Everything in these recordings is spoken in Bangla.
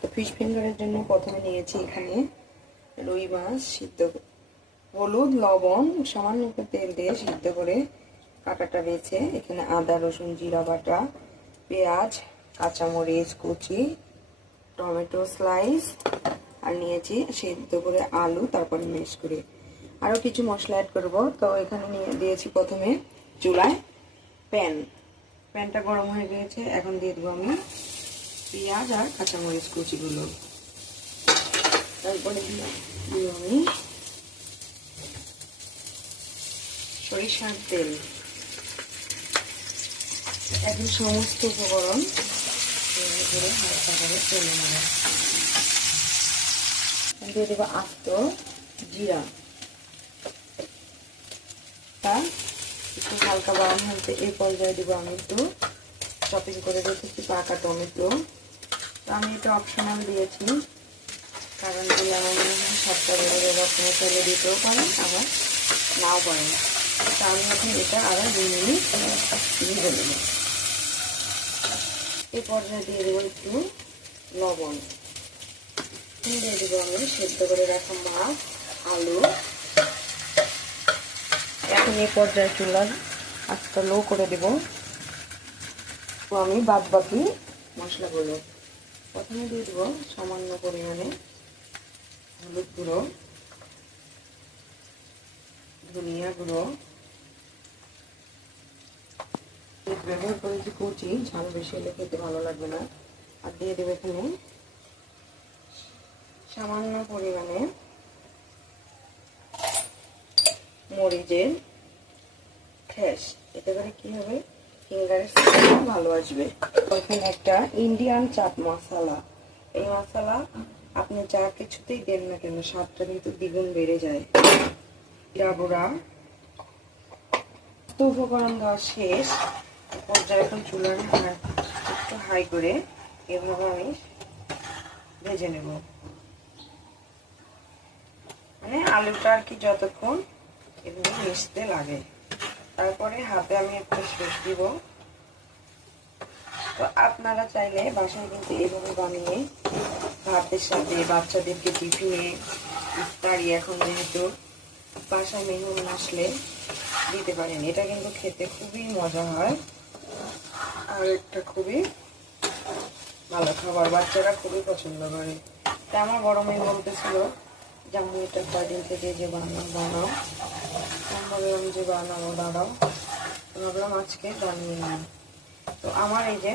তো ফিশ ফিঙ্গারের জন্য প্রথমে নিয়েছি এখানে রুই মাছ সিদ্ধ, হলুদ লবণ সামান্য একটু তেল দিয়ে সিদ্ধ করে কাঁটাটা বেছে এখানে আদা রসুন জিরা বাটা, পেঁয়াজ, কাঁচামরিচ কুচি, টমেটো স্লাইস আর নিয়েছি সিদ্ধ করে আলু, তারপরে ম্যাশ করে আরও কিছু মশলা অ্যাড করব। তো এখানে নিয়ে দিয়েছি প্রথমে চুলায় প্যানটা গরম হয়ে গিয়েছে। এখন দিয়ে দেবো আমি পেঁয়াজ আর কাঁচামরিচ কুচিগুলো, তারপরে দিব আমি সরিষার তেল। এখন সমস্ত উপকরণ করে হালকা করে তেলে নেব। দিয়ে দেবো আস্ত জিরা, তা একটু হালকা ব্রাউন হতে এই পর্যায়ে দেবো আমি একটু চপিং করে রেখেছি পাকা টমেটো। তো আমি এটা অপশনাল দিয়েছি, কারণ দিলে আমার মনে হয় সাতটা বেড়ে যাবে, আপনারা চাইলে দিতেও পারেন আবার নাও পারেন। তো আমি এখন এটা আরও 2 মিনিট ভেজে নেব। এই পর্যায়ে দিয়ে দেবো একটু লবণ, দিয়ে দেবো আমি সেদ্ধ করে রাখা মাছ আলু। এখন এই পর্যায়ে চুলার আঁচটা লো করে দেব। তো আমি বাদ বাকি মশলাগুলো প্রথমে দিয়ে দেবো সামান্য পরিমাণে হলুদ গুঁড়ো, ধনিয়া গুঁড়ো, ব্যবহার করেছি কুচি, ঝাল বেশি হলে খেতে ভালো লাগবে না। আর দিয়ে দেবে এখানে সামান্য পরিমাণে মরিচের ঠেস, এতে করে কি হবে ফিঙ্গারের স্বাদটা ভালো আসবে। এখানে একটা ইন্ডিয়ান চাট মশলা, এই মশলা আপনি যা কিছুতেই দেন না কেন স্বাদটা কিন্তু দ্বিগুণ বেড়ে যায়। জিরা, তো উপকরণ দেওয়া শেষ। পর্যায়ে এখন চুলার একটু হাই করে এভাবে আমি ভেজে নেব, মানে আলুটা আর কি যতক্ষণ এভাবে মিশতে লাগে। তারপরে হাতে আমি একটা শেষ দিব। তো আপনারা চাইলে বাসায় কিন্তু এভাবে বানিয়ে ভাতের সাথে বাচ্চাদেরকে টিফিনে ইফতারি, এখন যেহেতু বাসায় মেহমান আসলে দিতে পারেন। এটা কিন্তু খেতে খুবই মজা হয় আর একটা খুবই ভালো খাবার, বাচ্চারা খুবই পছন্দ করে। তা আমার বড় মেয়ে বলতেছিল যে আমি এটা কয়দিন থেকে যে বানাও আমি যে বানাবো দাঁড়াও, ভাবলাম আজকে বানিয়ে নিই। তো আমার এই যে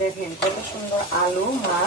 দেখেন কত সুন্দর আলু মাছ